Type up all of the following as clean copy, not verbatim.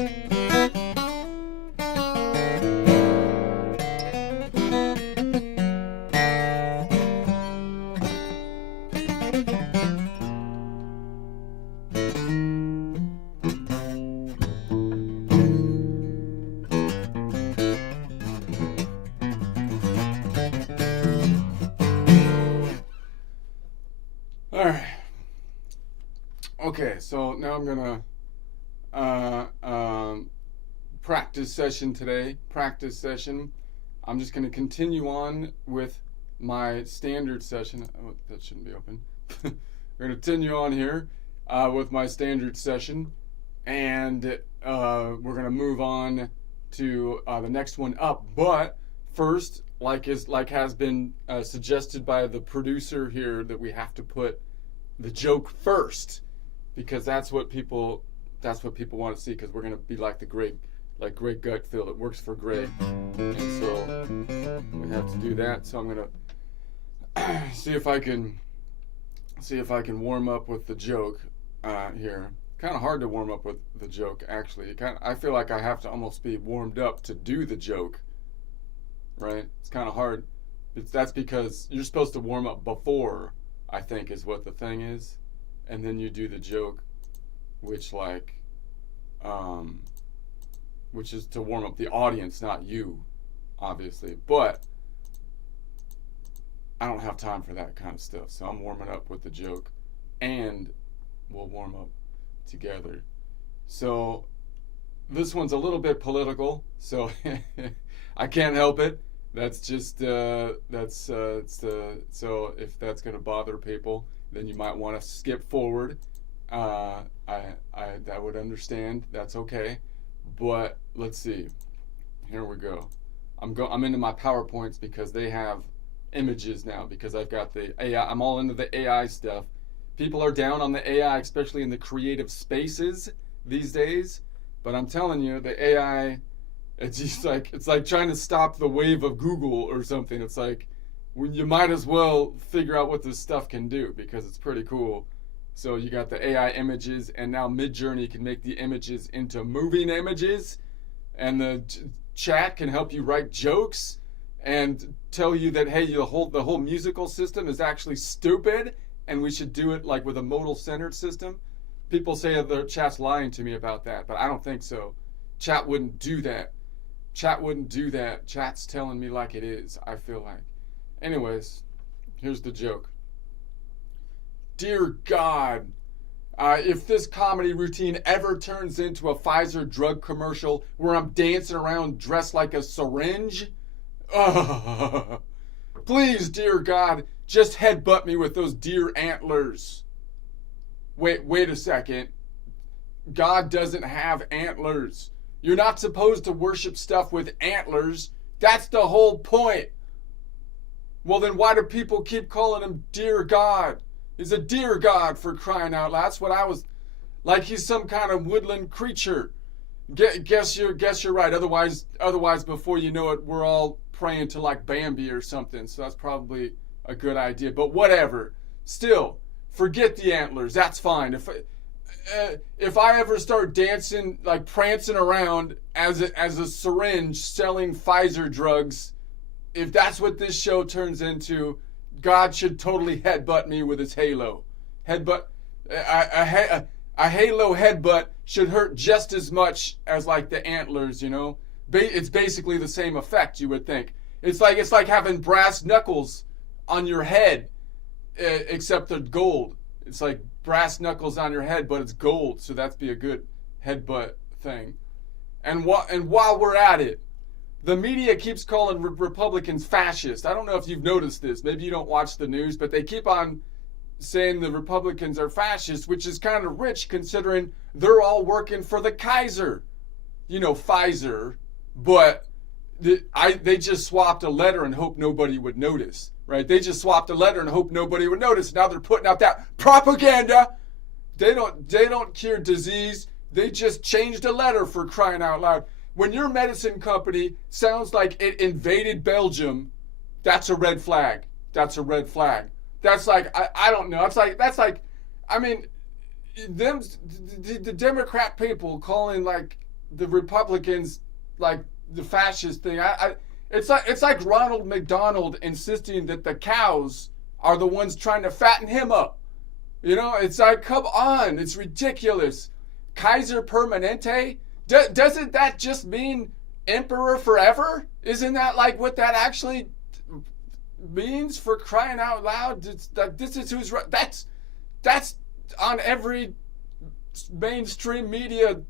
All right. Okay, so now I'm gonna practice session today. Practice session. I'm just gonna continue on with my standard session. Oh, that shouldn't be open. We're gonna continue on here with my standard session, and we're gonna move on to the next one up. But first, like has been suggested by the producer here, that we have to put the joke first, because that's what people want to see, because we're gonna be like Greg Gutfeld. It works for Greg, and so we have to do that. So I'm gonna see if I can warm up with the joke here. Kind of hard to warm up with the joke, actually. I feel like I have to almost be warmed up to do the joke, right? It's kind of hard. That's because you're supposed to warm up before, I think, is what the thing is, and then you do the joke, which is to warm up the audience, not you, obviously. But I don't have time for that kind of stuff, so I'm warming up with the joke, and we'll warm up together. So this one's a little bit political, so I can't help it. That's just so if that's going to bother people, then you might want to skip forward. I would understand. That's okay. But let's see. Here we go. I'm into my PowerPoints because they have images now, because I've got the AI. I'm all into the AI stuff. People are down on the AI, especially in the creative spaces these days. But I'm telling you, the AI, it's like trying to stop the wave of Google or something. It's like, when you might as well figure out what this stuff can do, because it's pretty cool. So you got the AI images, and now Midjourney can make the images into moving images, and the chat can help you write jokes and tell you that, hey, the whole musical system is actually stupid, and we should do it like with a modal-centered system. People say that the chat's lying to me about that, but I don't think so. Chat wouldn't do that. Chat's telling me like it is, I feel like. Anyways, here's the joke. Dear God, if this comedy routine ever turns into a Pfizer drug commercial where I'm dancing around dressed like a syringe, please, dear God, just headbutt me with those deer antlers. Wait a second. God doesn't have antlers. You're not supposed to worship stuff with antlers. That's the whole point. Well, then why do people keep calling him Dear God? He's a deer god, for crying out loud. That's what I was, like he's some kind of woodland creature. Guess you're right. Otherwise, before you know it, we're all praying to like Bambi or something. So that's probably a good idea. But whatever. Still, forget the antlers. That's fine. If I ever start dancing, like prancing around as a syringe selling Pfizer drugs, if that's what this show turns into, God should totally headbutt me with his halo. A halo headbutt should hurt just as much as like the antlers, you know? It's basically the same effect, you would think. It's like having brass knuckles on your head, except they're gold. It's like brass knuckles on your head, but it's gold, so that'd be a good headbutt thing. And while we're at it, the media keeps calling Republicans fascist. I don't know if you've noticed this. Maybe you don't watch the news, but they keep on saying the Republicans are fascist, which is kind of rich considering they're all working for the Kaiser. You know, Pfizer. But they just swapped a letter and hoped nobody would notice, right? They just swapped a letter and hoped nobody would notice. Now they're putting out that propaganda. They don't cure disease. They just changed a letter, for crying out loud. When your medicine company sounds like it invaded Belgium, that's a red flag. That's a red flag. That's like, I don't know. That's like, I mean, the Democrat people calling like the Republicans, like the fascist thing. It's like Ronald McDonald insisting that the cows are the ones trying to fatten him up. You know, it's like, come on, it's ridiculous. Kaiser Permanente? Doesn't that just mean emperor forever? Isn't that like what that actually means, for crying out loud? This is who's right. That's on every mainstream media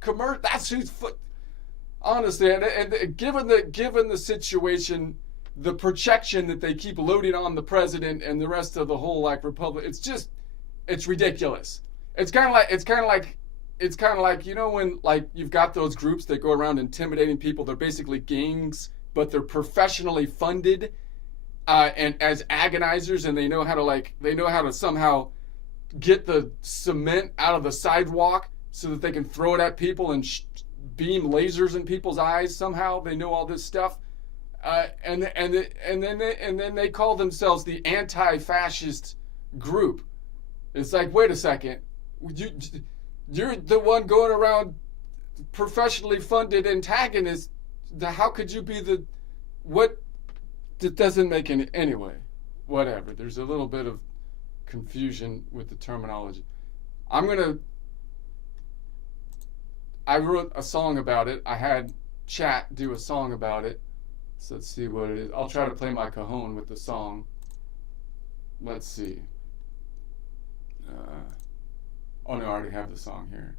commercial. That's who's honestly, and given the situation, the projection that they keep loading on the president and the rest of the whole like republic, it's ridiculous. It's kind of like you know, when like you've got those groups that go around intimidating people. They're basically gangs, but they're professionally funded and as agonizers, and they know how to somehow get the cement out of the sidewalk so that they can throw it at people and beam lasers in people's eyes. Somehow they know all this stuff, and then they call themselves the anti-fascist group. It's like, wait a second, you're the one going around professionally funded antagonist. How could you be the what? That doesn't make any anyway. Whatever. There's a little bit of confusion with the terminology. I wrote a song about it. I had Chat do a song about it. So let's see what it is. I'll try to play my cajon with the song. Let's see. Oh no, I already have the song here.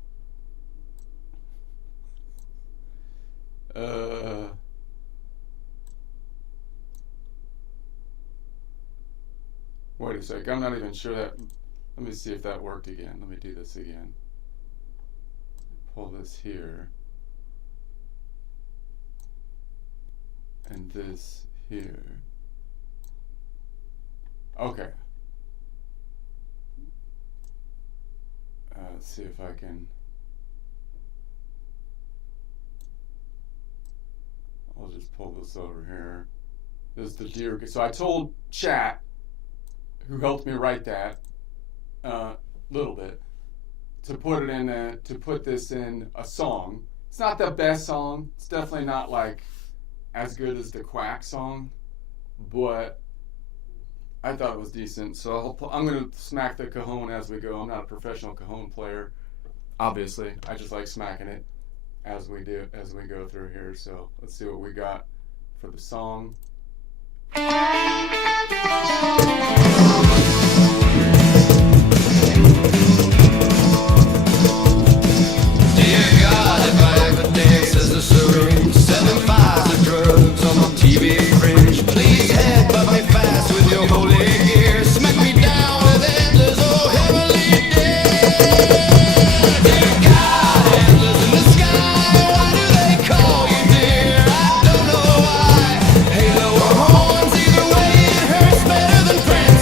Wait a sec. I'm not even sure that. Let me see if that worked again. Let me do this again. Pull this here. And this here. Okay. Let's see if I can. I'll just pull this over here. This is the deer. So I told Chat, who helped me write that, little bit, to put this in a song. It's not the best song. It's definitely not like as good as the Quack song, but I thought it was decent. So I'm gonna smack the cajon as we go. I'm not a professional cajon player, obviously. I just like smacking it as we go through here. So let's see what we got for the song. Better than friends.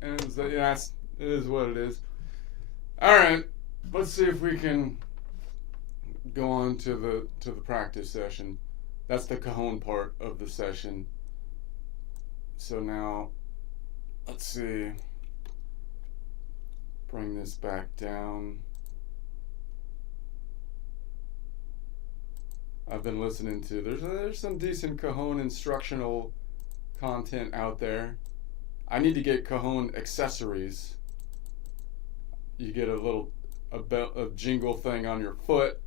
And it is what it is. All right, let's see if we can go on to the practice session. That's the cajon part of the session. So now, let's see. Bring this back down. I've been listening to, there's some decent cajon instructional content out there. I need to get cajon accessories. You get a jingle thing on your foot,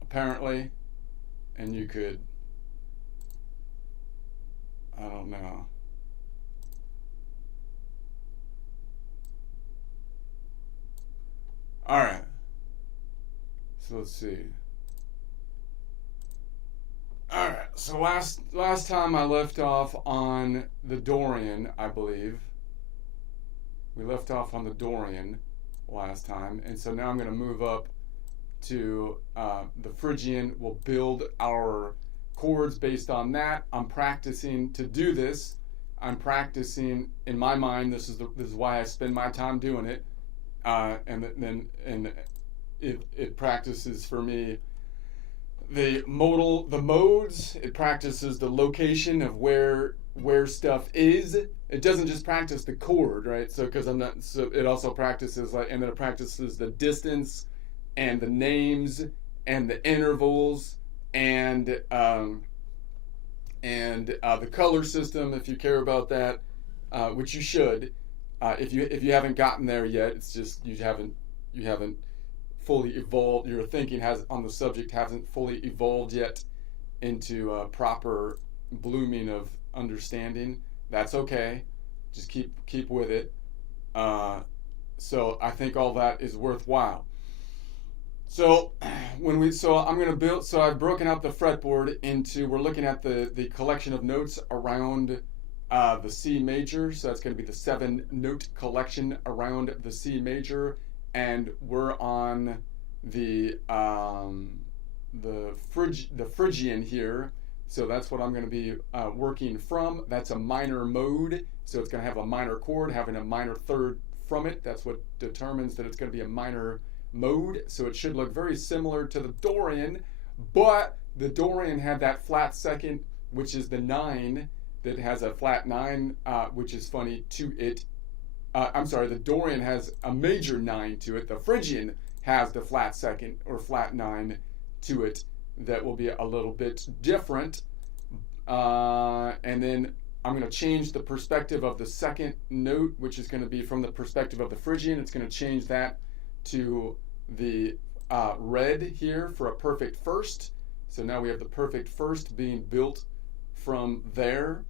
apparently, and you could, I don't know. All right. So let's see. All right. So last time I left off on the Dorian, I believe. We left off on the Dorian last time, and so now I'm going to move up to the Phrygian. We'll build our chords based on that. I'm practicing to do this. I'm practicing in my mind. This is why I spend my time doing it, and it practices for me the modes. It practices the location of where stuff is. It doesn't just practice the chord, right? So because it also practices and then it practices the distance and the names and the intervals and the color system, if you care about that, which you should. If you haven't gotten there yet, it's just you haven't fully evolved. Your thinking on the subject hasn't fully evolved yet into proper blooming of understanding. That's okay. Just keep with it. So I think all that is worthwhile. So I'm going to build. So I've broken out the fretboard into. We're looking at the collection of notes around the C major. So that's going to be the 7-note collection around the C major, and we're on the Phrygian here. So that's what I'm going to be working from. That's a minor mode. So it's going to have a minor chord having a minor third from it. That's what determines that it's going to be a minor mode. So it should look very similar to the Dorian, but the Dorian had that flat second, which is the 9, that has a flat 9, which is funny to it. I'm sorry, the Dorian has a major 9 to it. The Phrygian has the flat second or flat 9 to it. That will be a little bit different. And then I'm going to change the perspective of the second note, which is going to be from the perspective of the Phrygian. It's going to change that to the red here for a perfect first. So now we have the perfect first being built from there.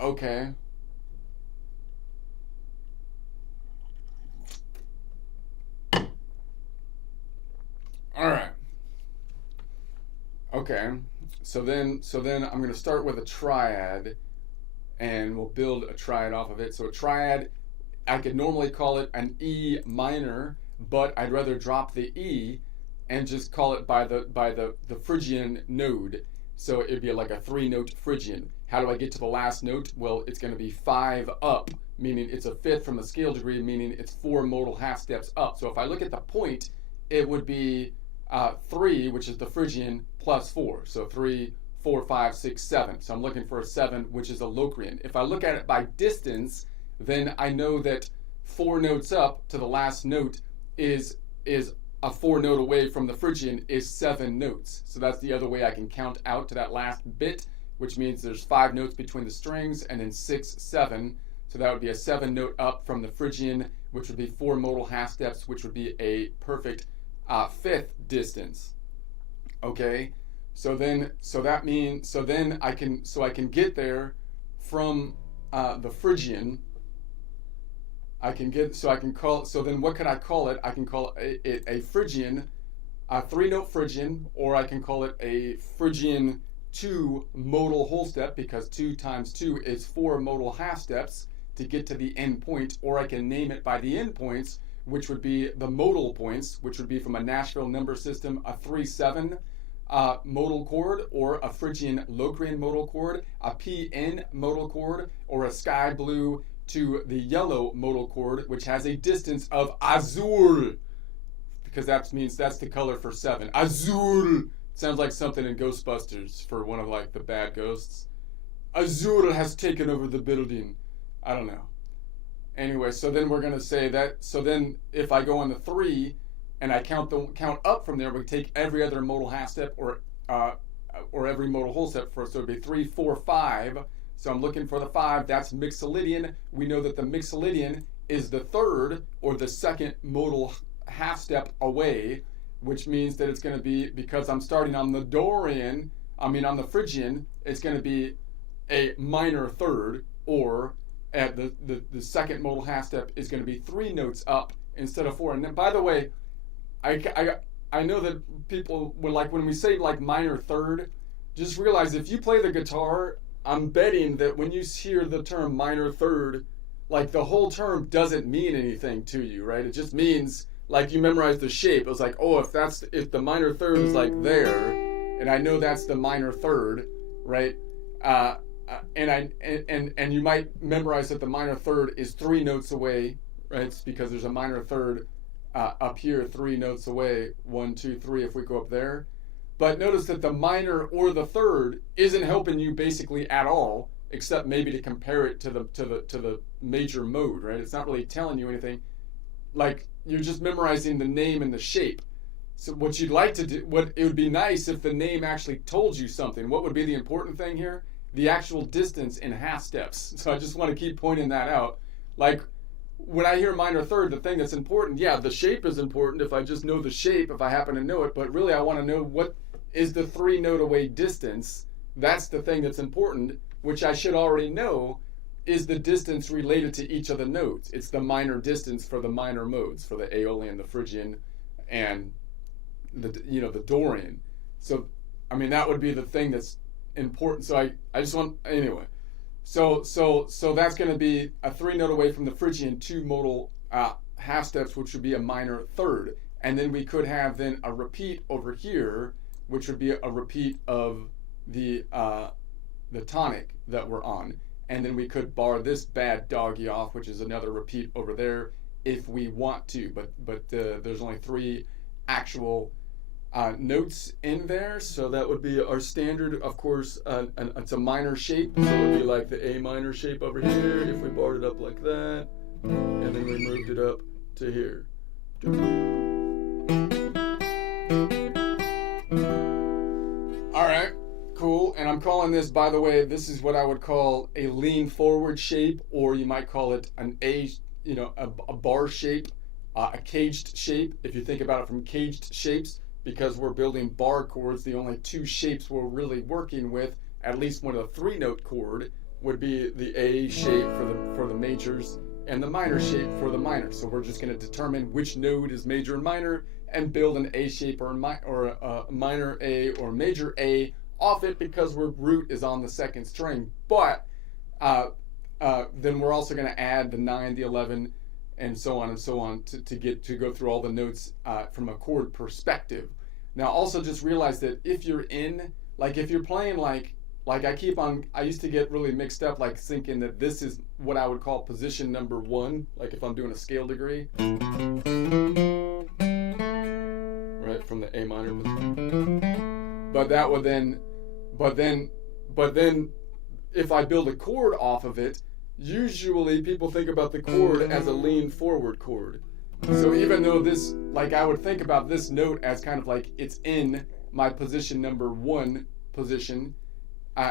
Okay. All right. Okay. So then I'm going to start with a triad, and we'll build a triad off of it. So a triad, I could normally call it an E minor, but I'd rather drop the E and just call it by the Phrygian node. So it'd be like a 3-note Phrygian. How do I get to the last note? Well, it's going to be 5 up, meaning it's a fifth from the scale degree, meaning it's 4 modal half steps up. So if I look at the point, it would be 3, which is the Phrygian, plus 4. So 3, 4, 5, 6, 7. So I'm looking for a 7, which is a Locrian. If I look at it by distance, then I know that 4 notes up to the last note is a 4 note away from the Phrygian is 7 notes. So that's the other way I can count out to that last bit, which means there's 5 notes between the strings and then 6, 7. So that would be a 7 note up from the Phrygian, which would be 4 modal half steps, which would be a perfect fifth distance. Okay, so then I can get there from the Phrygian. So then what could I call it? I can call it a Phrygian, a 3-note Phrygian, or I can call it a Phrygian 2 modal whole step, because 2 times 2 is 4 modal half steps to get to the end point, or I can name it by the end points, which would be the modal points, which would be from a Nashville number system, a 3-7 modal chord, or a Phrygian Locrian modal chord, a PN modal chord, or a sky blue to the yellow modal chord, which has a distance of azul, because that means that's the color for 7. Azul sounds like something in Ghostbusters for one of like the bad ghosts. Azul has taken over the building. I don't know. Anyway, so then we're gonna say that. So then, if I go on the 3, and I count up from there, we take every other modal half step or every modal whole step first. So it'd be 3, 4, 5. So I'm looking for the 5. That's Mixolydian. We know that the Mixolydian is the 3rd or the 2nd modal half step away, which means that it's going to be, because I'm starting on the Dorian, on the Phrygian, it's going to be a minor 3rd, or at the 2nd modal half step is going to be 3 notes up instead of 4. And then, by the way, I know that people, when we say like minor 3rd, just realize if you play the guitar, I'm betting that when you hear the term minor 3rd, like the whole term doesn't mean anything to you, right? It just means like you memorize the shape. It was like, oh, if the minor 3rd is like there, and I know that's the minor 3rd, right? And you might memorize that the minor 3rd is 3 notes away, right? It's because there's a minor 3rd up here, 3 notes away, 1, 2, 3. If we go up there, but notice that the minor or the 3rd isn't helping you basically at all, except maybe to compare it to the major mode, right? It's not really telling you anything. Like, you're just memorizing the name and the shape. So what you'd like to do, it would be nice if the name actually told you something. What would be the important thing here? The actual distance in half steps. So I just want to keep pointing that out. Like, when I hear minor 3rd, the thing that's important, yeah, the shape is important if I just know the shape, if I happen to know it, but really I want to know what is the 3 note away distance. That's the thing that's important, which I should already know is the distance related to each of the notes. It's the minor distance for the minor modes, for the Aeolian, the Phrygian, and the Dorian. So, that would be the thing that's important. So I just want, anyway. So that's going to be a 3 note away from the Phrygian, 2 modal half steps, which would be a minor 3rd. And then we could have then a repeat over here, which would be a repeat of the tonic that we're on. And then we could bar this bad doggy off, which is another repeat over there if we want to. But there's only 3 actual notes in there, so that would be our standard. Of course, it's a minor shape, so it would be like the A minor shape over here if we barred it up like that, and then we moved it up to here. Alright, cool. And I'm calling this, by the way, this is what I would call a lean forward shape, or you might call it an a bar shape, a caged shape, if you think about it from caged shapes. Because we're building bar chords, the only 2 shapes we're really working with, at least one of the 3 note chord, would be the A shape for the majors and the minor shape for the minor. So we're just going to determine which node is major and minor and build an A shape or a minor A or major A off it, because root is on the 2nd string. But then we're also going to add the 9, the 11, and so on to go through all the notes from a chord perspective. Now also just realize that if you're playing like I used to get really mixed up, like thinking that this is what I would call position number 1, like if I'm doing a scale degree, right, from the A minor position. But then if I build a chord off of it, usually people think about the chord as a lean forward chord. So even though this, like I would think about this note as kind of like it's in my position number 1 position,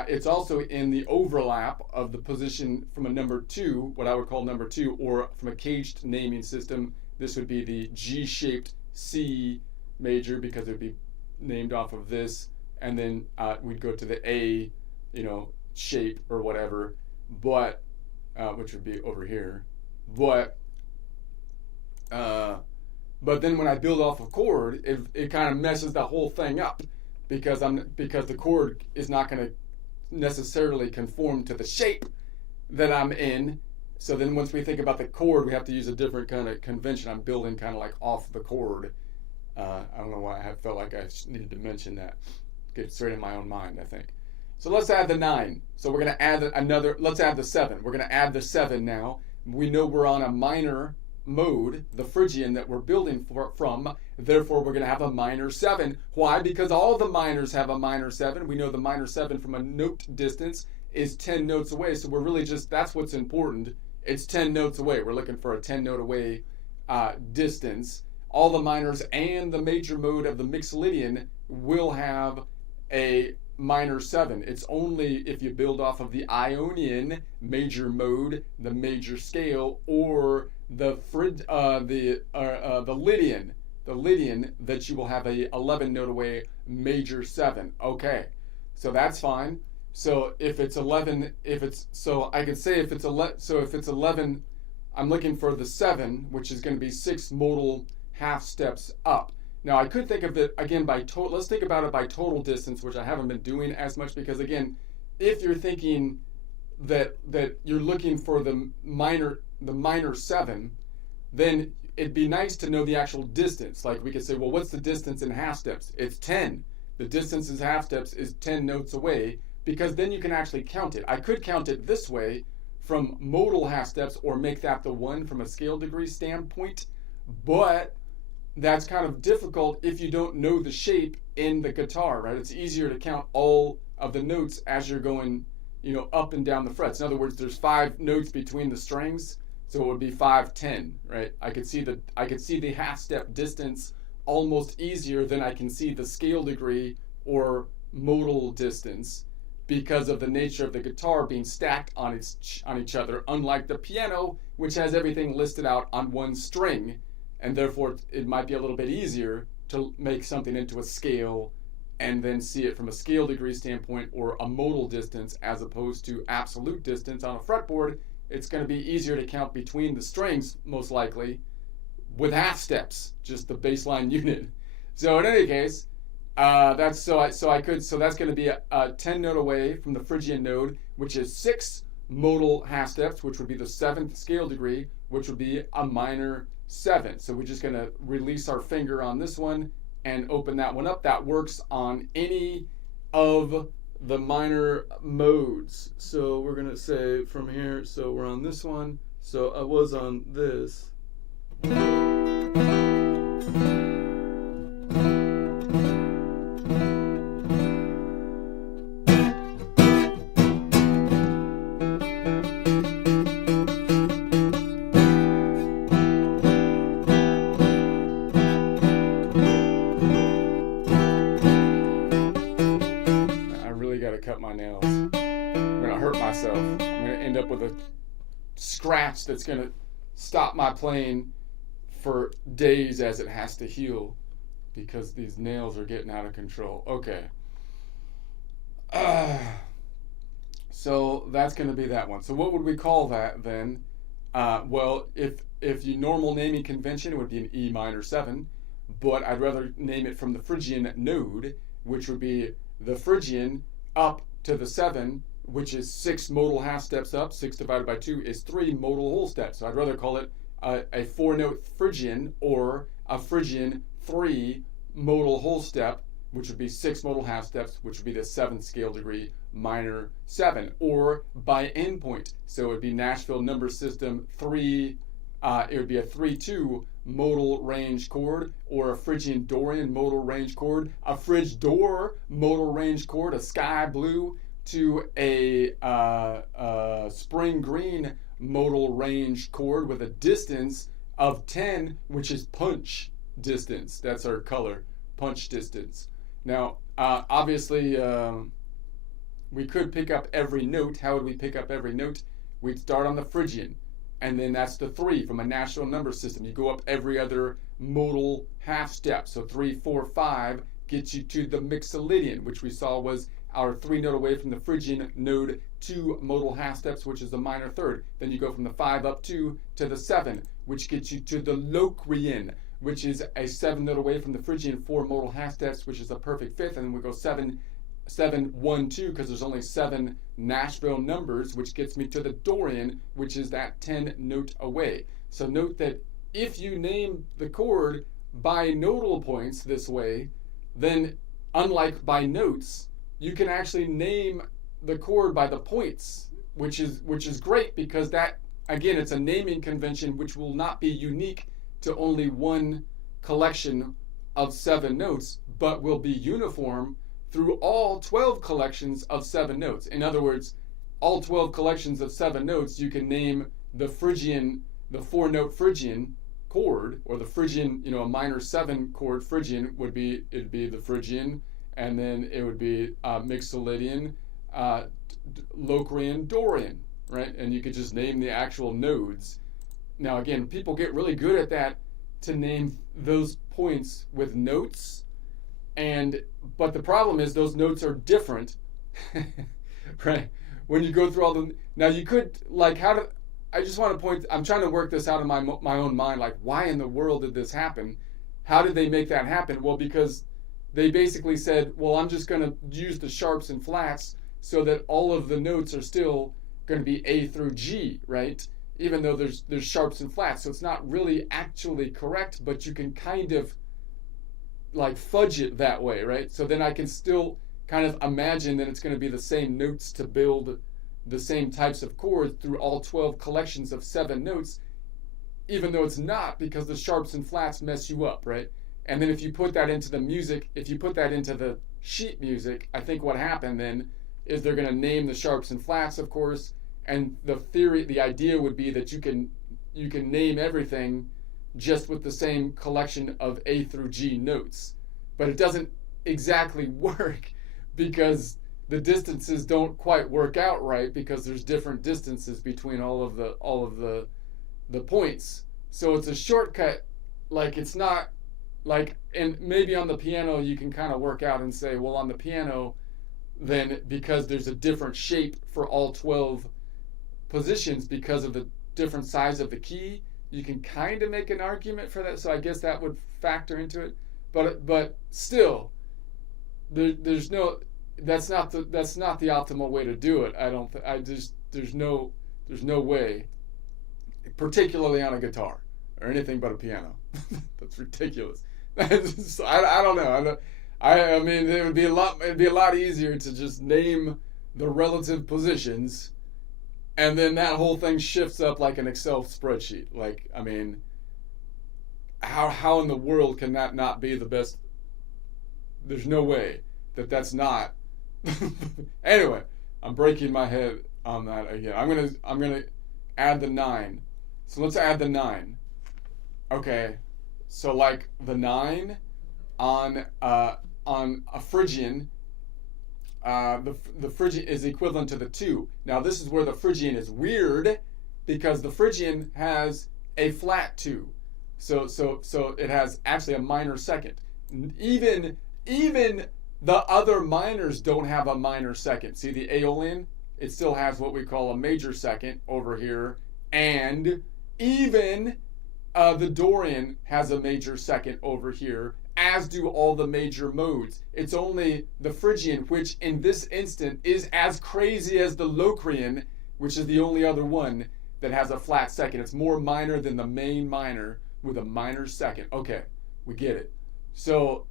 it's also in the overlap of the position from a number 2, what I would call number 2, or from a caged naming system, this would be the G-shaped C major, because it would be named off of this, and then we'd go to the A, shape or whatever, but which would be over here. But then when I build off a chord, it kind of messes the whole thing up, because the chord is not going to necessarily conform to the shape that I'm in. So then once we think about the chord, we have to use a different kind of convention. I'm building kind of like off the chord. I don't know why I felt like I needed to mention that. Get it straight in my own mind, I think. So let's add the 9. So we're going to add let's add the 7. We're going to add the 7 now. We know we're on a minor mode, the Phrygian that we're building from. Therefore, we're going to have a minor 7. Why? Because all the minors have a minor 7. We know the minor 7 from a note distance is 10 notes away. So we're really just, that's what's important. It's 10 notes away. We're looking for a 10 note away distance. All the minors and the major mode of the Mixolydian will have a minor 7. It's only if you build off of the Ionian major mode, the major scale, or the Lydian, that you will have a 11 note away major 7. Okay, so that's fine. So if it's 11, I could say if it's 11, I'm looking for the 7, which is going to be 6 modal half steps up. Now I could think of it again by total. Let's think about it by total distance, which I haven't been doing as much, because again, if you're thinking that you're looking for the minor 7, then it'd be nice to know the actual distance. Like we could say, well, what's the distance in half steps? It's 10. The distance in half steps is 10 notes away, because then you can actually count it. I could count it this way from modal half steps, or make that the 1 from a scale degree standpoint, but that's kind of difficult if you don't know the shape in the guitar, right? It's easier to count all of the notes as you're going, up and down the frets. In other words, there's 5 notes between the strings, so it would be 5, 10, right? I could see the half step distance almost easier than I can see the scale degree or modal distance, because of the nature of the guitar being stacked on each other, unlike the piano, which has everything listed out on one string. And therefore, it might be a little bit easier to make something into a scale and then see it from a scale degree standpoint or a modal distance, as opposed to absolute distance on a fretboard. It's going to be easier to count between the strings, most likely, with half steps, just the baseline unit. So in any case, that's going to be a 10 note away from the Phrygian node, which is 6 modal half steps, which would be the 7th scale degree, which would be a minor 7. So we're just going to release our finger on this one and open that one up. That works on any of the minor modes. So we're going to say from here, so we're on this one. So I was on this. Cut my nails. I'm going to hurt myself. I'm going to end up with a scratch that's going to stop my playing for days as it has to heal, because these nails are getting out of control. Okay. So that's going to be that one. So what would we call that then? Well, if you normal naming convention, it would be an E minor 7, but I'd rather name it from the Phrygian node, which would be the Phrygian up to the 7, which is 6 modal half steps up. 6 divided by 2 is 3 modal whole steps. So I'd rather call it a 4-note Phrygian, or a Phrygian 3 modal whole step, which would be 6 modal half steps, which would be the 7th scale degree minor 7, or by endpoint. So it would be Nashville number system 3. It would be a 3-2 modal range chord, or a Phrygian Dorian modal range chord, a Phryg Dor modal range chord, a sky blue to a spring green modal range chord with a distance of 10, which is punch distance. That's our color, punch distance. Now, obviously, we could pick up every note. How would we pick up every note? We'd start on the Phrygian, and then that's the 3 from a natural number system. You go up every other modal half step. So 3, 4, 5 gets you to the Mixolydian, which we saw was our 3 note away from the Phrygian node, 2 modal half steps, which is the minor 3rd. Then you go from the 5 up 2 to the 7, which gets you to the Locrian, which is a 7 note away from the Phrygian, 4 modal half steps, which is a perfect 5th. And then we go 7, 1, 2, because there's only 7 Nashville numbers, which gets me to the Dorian, which is that 10 note away. So note that if you name the chord by nodal points this way, then unlike by notes, you can actually name the chord by the points, which is great, because that again, it's a naming convention which will not be unique to only one collection of 7 notes, but will be uniform through all 12 collections of 7 notes. In other words, all 12 collections of 7 notes, you can name the Phrygian, the 4-note Phrygian chord, or the Phrygian, a minor 7 chord Phrygian it'd be the Phrygian, and then it would be Mixolydian, Locrian, Dorian, right? And you could just name the actual nodes. Now again, people get really good at that, to name those points with notes, but the problem is those notes are different, right? When you go through all the, now you could, I just want to point, I'm trying to work this out in my own mind, like, why in the world did this happen? How did they make that happen? Well, because they basically said, well, I'm just going to use the sharps and flats so that all of the notes are still going to be A through G, right? Even though there's sharps and flats. So it's not really actually correct, but you can kind of like fudge it that way, right? So then I can still kind of imagine that it's going to be the same notes to build the same types of chords through all 12 collections of 7 notes, even though it's not, because the sharps and flats mess you up, right? And then if you put that into the music, if you put that into the sheet music, I think what happened then is they're going to name the sharps and flats, of course, and the idea would be that you can name everything just with the same collection of A through G notes. But it doesn't exactly work, because the distances don't quite work out right, because there's different distances between all of the points. So it's a shortcut. Like, it's not like, and maybe on the piano you can kind of work out and say, well, on the piano, then because there's a different shape for all 12 positions because of the different size of the key, you can kind of make an argument for that. So I guess that would factor into it. But still, there's that's not the optimal way to do it. There's no way, particularly on a guitar or anything but a piano. That's ridiculous. I don't know. I mean, it'd be a lot easier to just name the relative positions, and then that whole thing shifts up like an Excel spreadsheet. Like, I mean, how in the world can that not be the best? There's no way that's not. Anyway, I'm breaking my head on that again. I'm gonna add the 9. So let's add the 9. Okay, so like the 9 on a Phrygian, the Phrygian is equivalent to the 2. Now this is where the Phrygian is weird, because the Phrygian has a flat 2. So it has actually a minor second. Even the other minors don't have a minor second. See, the Aeolian, it still has what we call a major second over here, and even the Dorian has a major second over here, as do all the major modes. It's only the Phrygian, which in this instant is as crazy as the Locrian, which is the only other one that has a flat second. It's more minor than the main minor with a minor second. Okay, we get it. So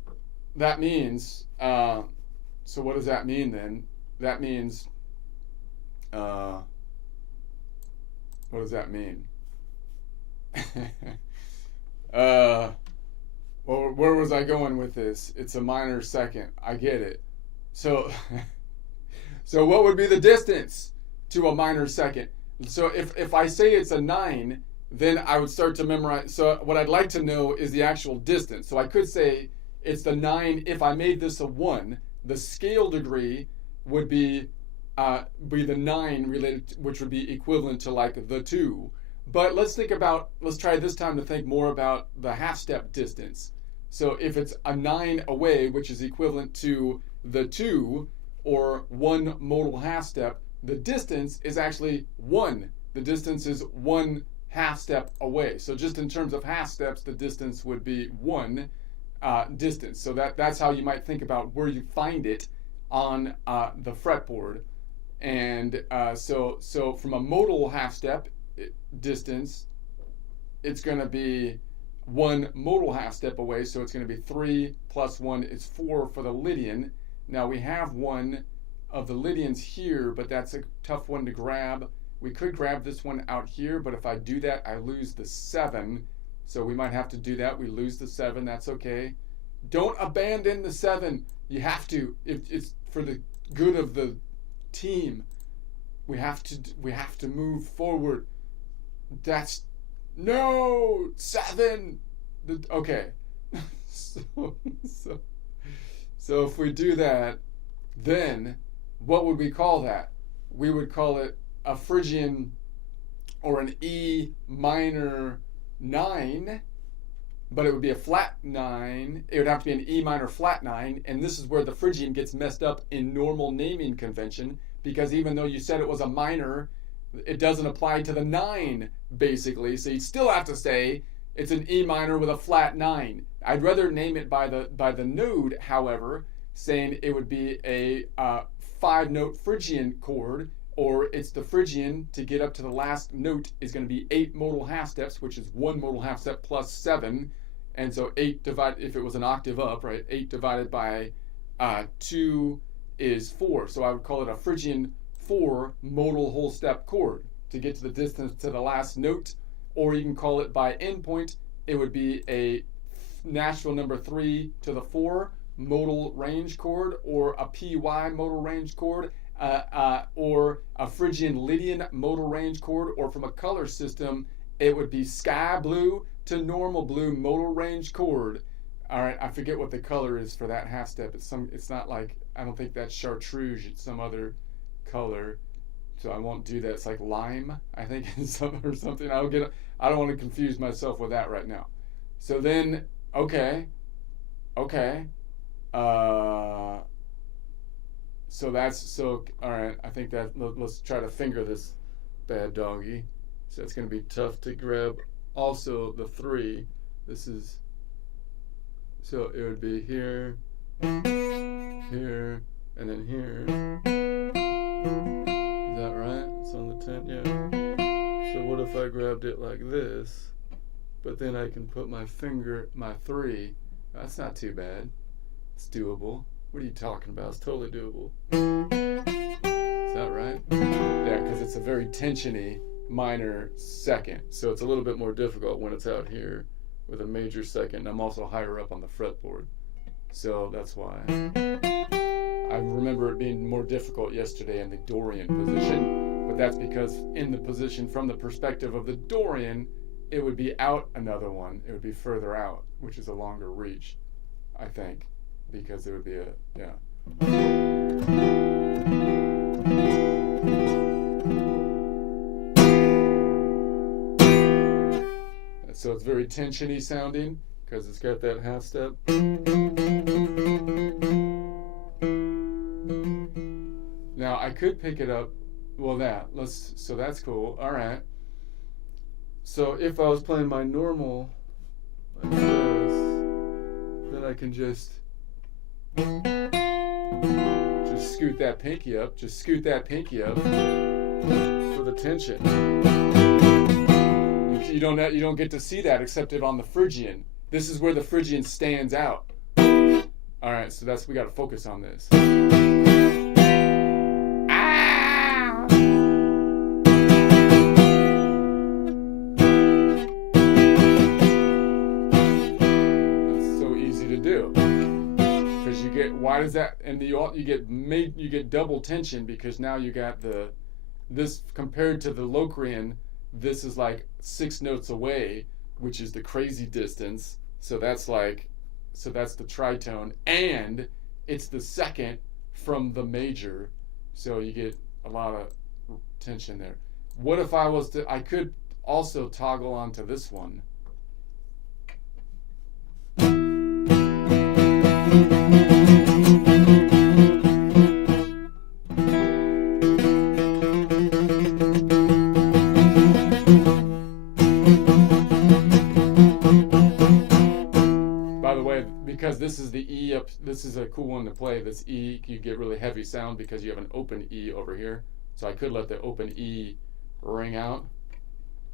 that means, so what does that mean then? That means, what does that mean? Well, where was I going with this? It's a minor second. I get it. So, so what would be the distance to a minor second? So if I say it's a 9, then I would start to memorize. So what I'd like to know is the actual distance. So I could say it's the 9. If I made this a 1, the scale degree would be the 9 related, which would be equivalent to like the 2. But let's try this time to think more about the half-step distance. So if it's a 9 away, which is equivalent to the 2, or 1 modal half-step, the distance is actually 1. The distance is 1 half-step away. So just in terms of half-steps, the distance would be 1 distance. So that's how you might think about where you find it on the fretboard. And so from a modal half-step distance, it's going to be 1 modal half-step away, so it's going to be 3 plus 1 is 4 for the Lydian. Now we have one of the Lydians here, but that's a tough one to grab. We could grab this one out here, but if I do that, I lose the 7. So we might have to do that. We lose the 7. That's okay. Don't abandon the 7. You have to. It's for the good of the team. We have to move forward. That's no 7. Okay. So if we do that, then what would we call that? We would call it a Phrygian or an E minor 9, but it would be a flat 9. It would have to be an E minor flat 9, and this is where the Phrygian gets messed up in normal naming convention, because even though you said it was a minor, it doesn't apply to the 9, basically. So you still have to say it's an E minor with a flat 9. I'd rather name it by the node, however, saying it would be a 5-note Phrygian chord, or it's the Phrygian to get up to the last note is going to be 8 modal half steps, which is 1 modal half step plus 7. And so 8 divided, if it was an octave up, right, 8 divided by 2 is 4. So I would call it a Phrygian 4 modal whole step chord to get to the distance to the last note. Or you can call it by endpoint. It would be a natural number 3 to the 4 modal range chord, or a PY modal range chord, or a Phrygian Lydian modal range chord, or from a color system, it would be sky blue to normal blue modal range chord. All right, I forget what the color is for that half step. It's not like, I don't think that's chartreuse. It's some other color. So I won't do that. It's like lime, I think, or something. I don't want to confuse myself with that right now. So then, okay. All right, I think that, let's try to finger this bad doggy. So it's going to be tough to grab also the 3. So it would be here, here, and then here. Is that right? It's on the 10, yeah. So what if I grabbed it like this, but then I can put my 3. That's not too bad. It's doable. What are you talking about? It's totally doable. Is that right? Yeah, because it's a very tensiony minor second. So it's a little bit more difficult when it's out here with a major second. I'm also higher up on the fretboard. So that's why. I remember it being more difficult yesterday in the Dorian position, but that's because in the position from the perspective of the Dorian, it would be out another one. It would be further out, which is a longer reach, I think, because it would be So it's very tensiony sounding because it's got that half step. Now I could pick it up. Well, so that's cool. All right. So if I was playing my normal like this, then I can just scoot that pinky up. Just scoot that pinky up for the tension. You don't get to see that except on the Phrygian. This is where the Phrygian stands out. All right, so we got to focus on this. Why does that? And you get double tension because now you got this compared to the Locrian. This is like 6 notes away, which is the crazy distance. So that's the tritone, and it's the second from the major. So you get a lot of tension there. What if I could also toggle onto this one. Because this is the E up, this is a cool one to play. This E, you get really heavy sound because you have an open E over here. So I could let the open E ring out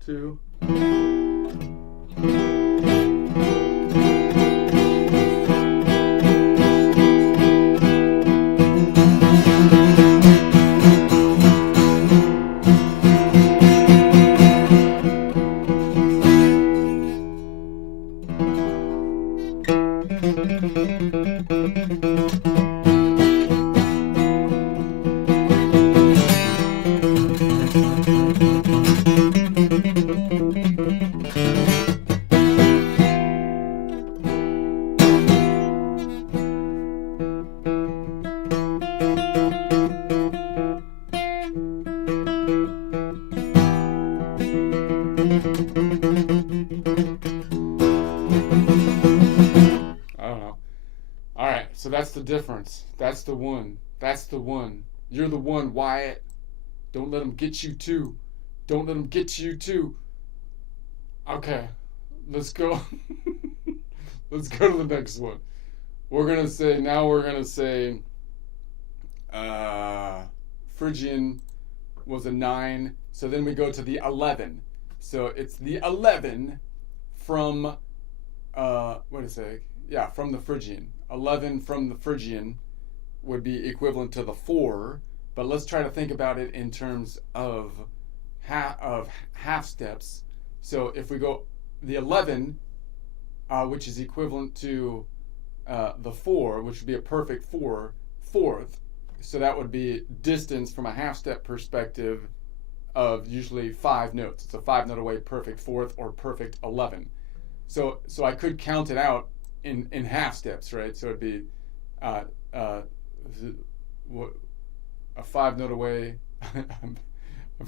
too. So that's the difference. That's the one. That's the one. You're the one, Wyatt. Don't let them get you too. Don't let them get you too. Okay, let's go. Let's go to the next one. We're gonna say Phrygian was a 9. So then we go to the 11. So it's the 11 from from the Phrygian. 11 from the Phrygian would be equivalent to the 4, but let's try to think about it in terms of half steps. So if we go the 11, which is equivalent to the 4, which would be a perfect 4th, so that would be distance from a half step perspective of usually 5 notes. It's a 5 note away perfect 4th or perfect 11. So I could count it out in half steps, right? So it'd be a 5 note away. I'm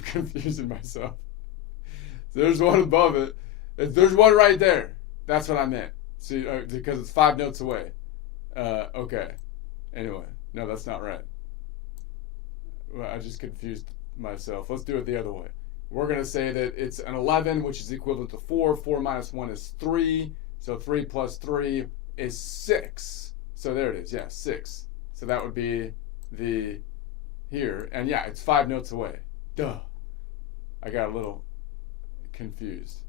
confusing myself. There's one above it. There's one right there. That's what I meant. See, because it's 5 notes away. Okay. Anyway, no, that's not right. Well, I just confused myself. Let's do it the other way. We're going to say that it's an 11, which is equivalent to 4. 4 minus 1 is 3. So 3 plus 3 is 6. So there it is. Yeah, 6. So that would be the here. And yeah, it's 5 notes away. Duh. I got a little confused.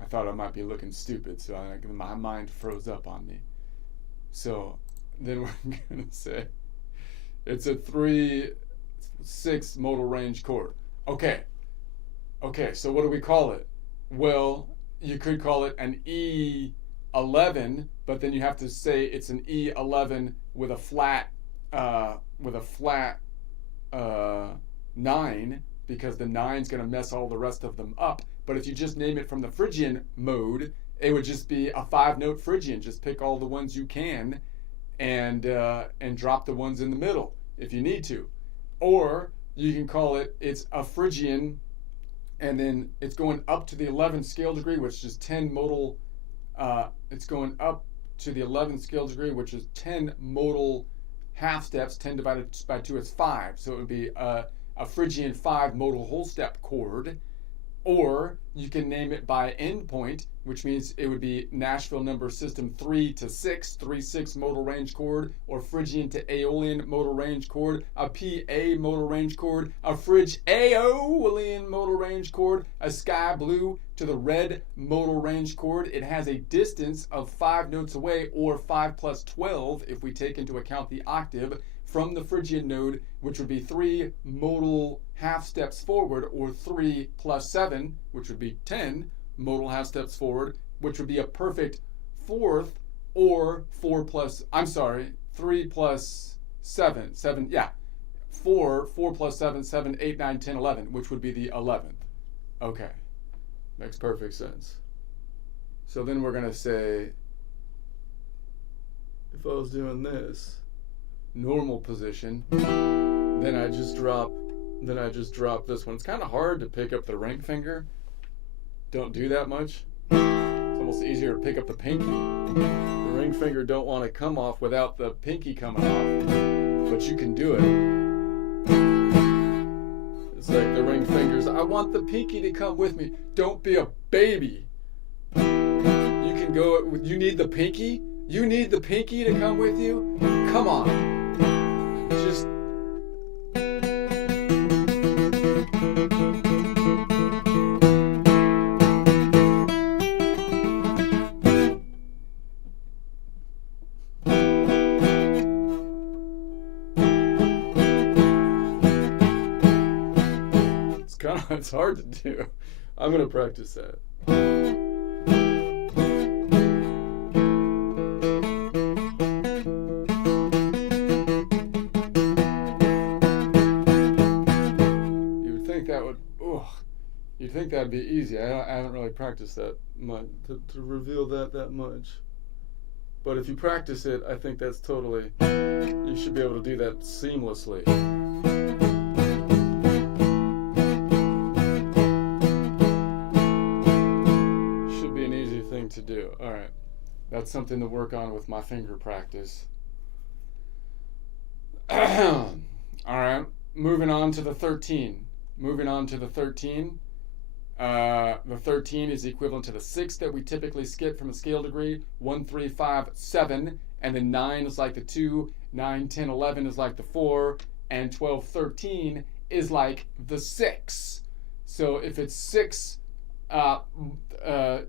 I thought I might be looking stupid, so my mind froze up on me. So then we're going to say it's a 3-6 modal range chord. Okay, so what do we call it? Well, you could call it an E11, but then you have to say it's an E11 with a flat 9, because the 9's going to mess all the rest of them up. But if you just name it from the Phrygian mode, it would just be a 5-note Phrygian. Just pick all the ones you can and drop the ones in the middle if you need to. Or you can call it's a Phrygian, and then it's going up to the 11th scale degree, which is 10 modal. It's going up to the 11th scale degree, which is 10 modal half steps. 10 divided by 2 is 5. So it would be a Phrygian 5 modal whole step chord. Or you can name it by endpoint, which means it would be Nashville number system 3 to 6, 3-6 modal range chord, or Phrygian to Aeolian modal range chord, a PA modal range chord, a Phryg Aeolian modal range chord, a sky blue to the red modal range chord. It has a distance of 5 notes away, or 5 plus 12 if we take into account the octave, from the Phrygian node, which would be 3 modal half steps forward, or 3 plus 7, which would be 10 modal half steps forward, which would be a perfect 4th, or 3 plus 7, 4 plus 7, 7, 8, 9, 10, 11, which would be the 11th. Okay, makes perfect sense. So then we're going to say, if I was doing this, normal position, then I just drop this one. It's kind of hard to pick up the ring finger. Don't do that much. It's almost easier to pick up the pinky. The ring finger don't want to come off without the pinky coming off, but you can do it. It's like the ring fingers. I want the pinky to come with me. Don't be a baby. You can go. You need the pinky? You need the pinky to come with you? Come on. Just it's hard to do. I'm going to practice that. think that'd be easy. I haven't really practiced that much to reveal that much. But if you practice it, I think that's totally, you should be able to do that seamlessly. Should be an easy thing to do. All right. That's something to work on with my finger practice. All right. Moving on to the 13. The 13 is equivalent to the 6 that we typically skip from a scale degree. 1, 3, 5, 7. And then 9 is like the 2. 9, 10, 11 is like the 4. And 12, 13 is like the 6. So if it's 6,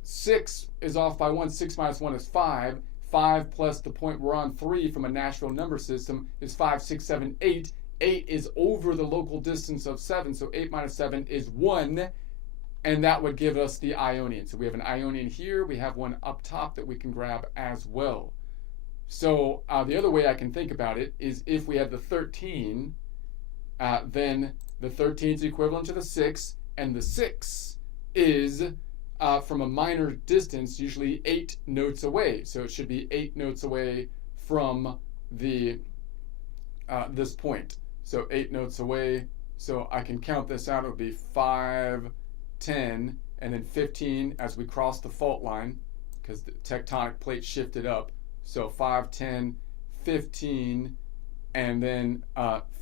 6 is off by 1. 6 minus 1 is 5. 5 plus the point we're on, 3, from a natural number system is 5, 6, 7, 8. 8 is over the local distance of 7. So 8 minus 7 is 1. And that would give us the Ionian. So we have an Ionian here. We have one up top that we can grab as well. So the other way I can think about it is if we have the 13, then the 13 is equivalent to the 6. And the 6 is from a minor distance, usually 8 notes away. So it should be 8 notes away from the this point. So 8 notes away. So I can count this out. It would be 5, 10, and then 15 as we cross the fault line because the tectonic plate shifted up. So 5, 10, 15, and then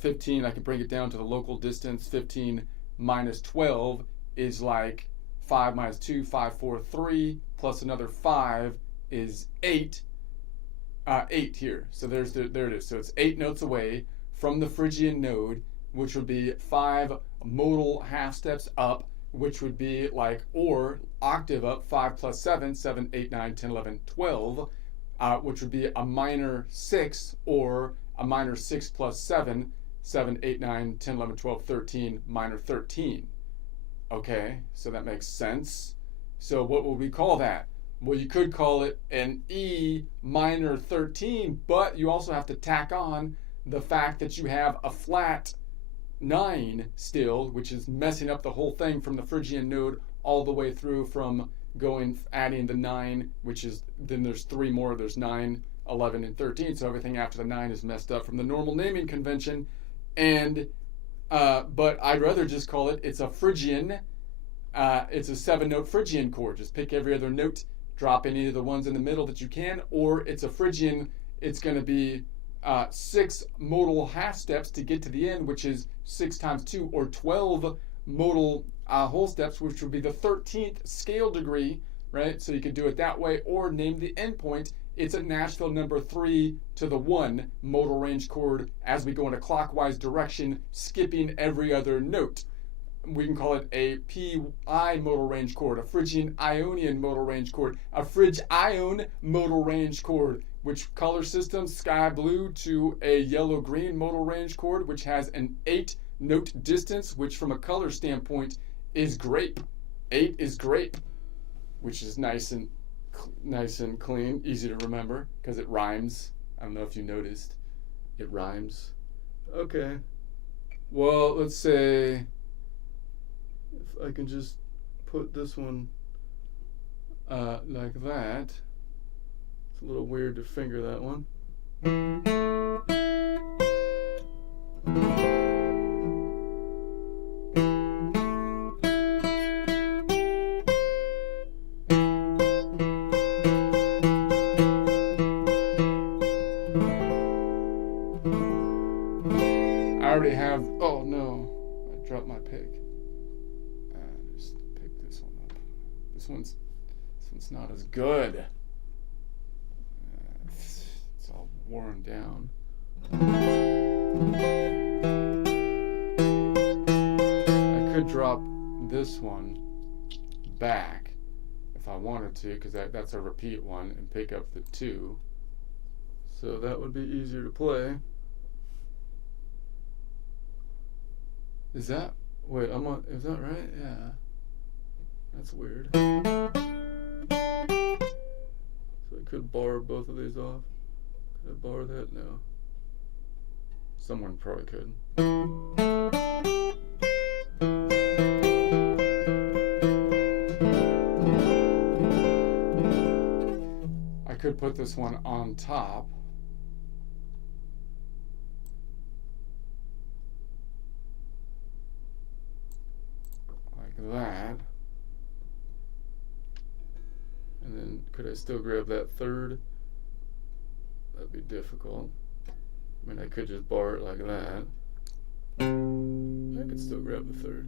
15, I can bring it down to the local distance. 15 minus 12 is like 5 minus 2, 5, 4, 3, plus another 5 is 8. 8 here. So there it is. So it's 8 notes away from the Phrygian node, which would be 5 modal half steps up, which would be like, or octave up, 5 plus 7, 7, 8, 9, 10, 11, 12, which would be a minor 6, or a minor 6 plus 7, 7, 8, 9, 10, 11, 12, 13, minor 13. Okay, so that makes sense. So what would we call that? Well, you could call it an E minor 13, but you also have to tack on the fact that you have a flat 9 still, which is messing up the whole thing from the Phrygian node all the way through from adding the 9, which is, then there's 3 more, there's 9, 11, and 13, so everything after the 9 is messed up from the normal naming convention. And but I'd rather just call it, it's a Phrygian, it's a 7-note Phrygian chord. Just pick every other note, drop any of the ones in the middle that you can, or it's a Phrygian, it's going to be 6 modal half steps to get to the end, which is 6 times 2, or 12 modal whole steps, which would be the 13th scale degree, right? So you could do it that way, or name the endpoint. It's a Nashville number 3 to the 1 modal range chord as we go in a clockwise direction, skipping every other note. We can call it a PI modal range chord, a Phrygian Ionian modal range chord, a Phrygian modal range chord, which color system, sky blue to a yellow green modal range chord, which has an 8-note distance, which from a color standpoint is grape. 8 is grape, which is nice and clean, easy to remember because it rhymes. I don't know if you noticed, it rhymes. Okay, well, let's say if I can just put this one like that. It's a little weird to finger that one. I already have, oh no, I dropped my pick. Just pick this one up. This one's not as good. It's all worn down. I could drop this one back if I wanted to, because that's a repeat one, and pick up the 2. So that would be easier to play. Is that, wait, is that right? Yeah. That's weird. So I could bar both of these off. Could I bar that? No. Someone probably could. could put this one on top. Like that. And then could I still grab that third? That'd be difficult. I mean, I could just bar it like that. I could still grab the third.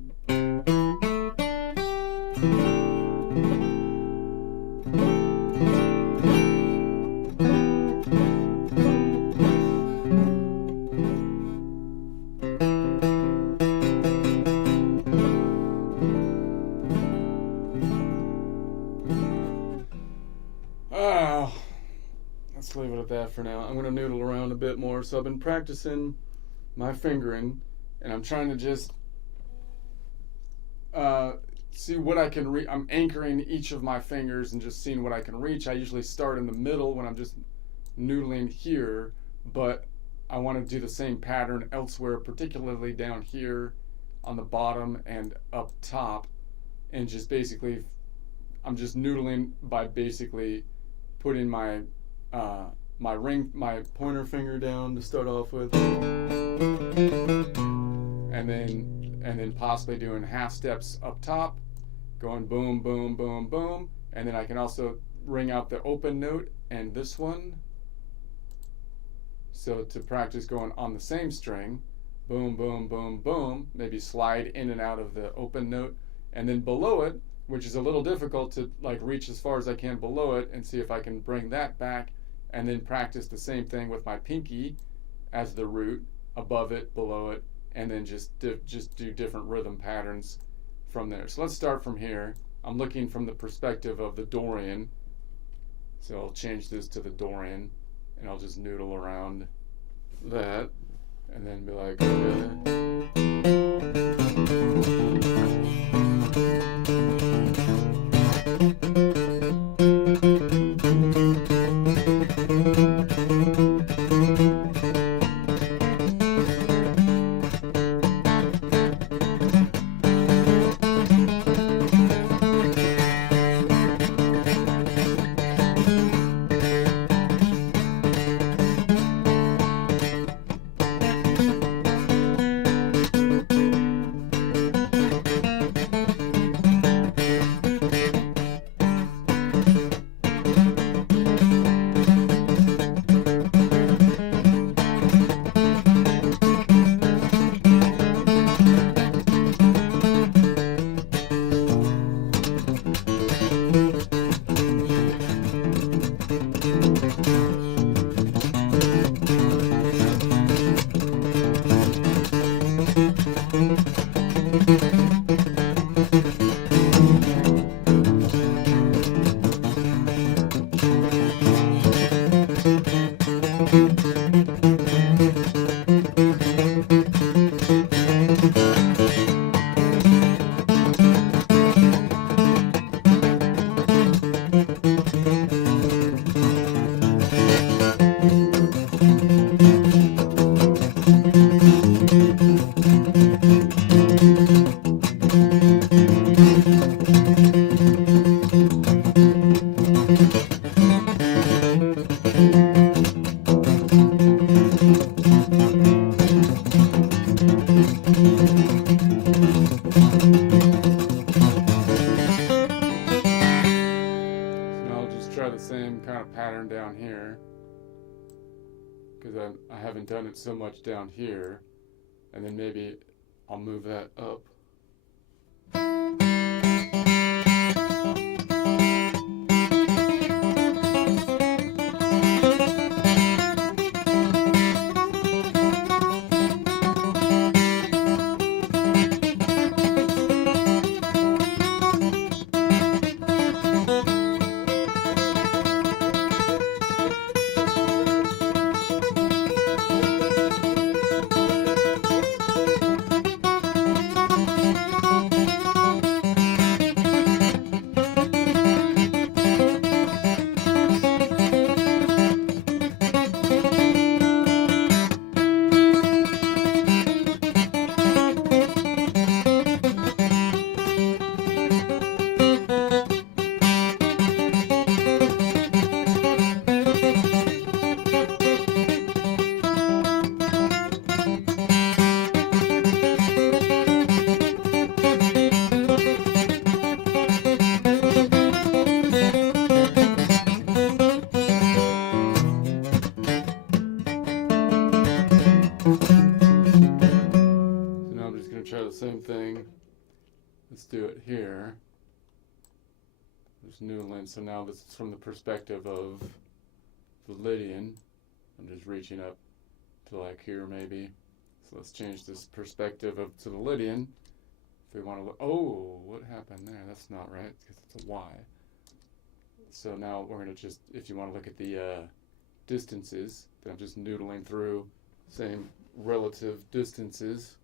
Let's leave it at that for now. I'm going to noodle around a bit more. So I've been practicing my fingering, and I'm trying to just see what I can reach. I'm anchoring each of my fingers and just seeing what I can reach. I usually start in the middle when I'm just noodling here, but I want to do the same pattern elsewhere, particularly down here on the bottom and up top, and just basically I'm just noodling by basically putting my pointer finger down to start off with, and then possibly doing half steps up top, going boom, boom, boom, boom, and then I can also ring out the open note and this one. So to practice going on the same string, boom, boom, boom, boom, maybe slide in and out of the open note, and then below it, which is a little difficult to like reach as far as I can below it and see if I can bring that back, and then practice the same thing with my pinky as the root, above it, below it, and then just do different rhythm patterns from there. So let's start from here. I'm looking from the perspective of the Dorian, so I'll change this to the Dorian, and I'll just noodle around that, and then be like, pattern down here, because I haven't done it so much down here, and then maybe I'll move that up. And so now this is from the perspective of the Lydian. I'm just reaching up to like here maybe. So let's change this perspective to the Lydian. If we want to look, oh, what happened there? That's not right, because it's a Y. So now we're going to just, if you want to look at the distances, then I'm just noodling through same relative distances.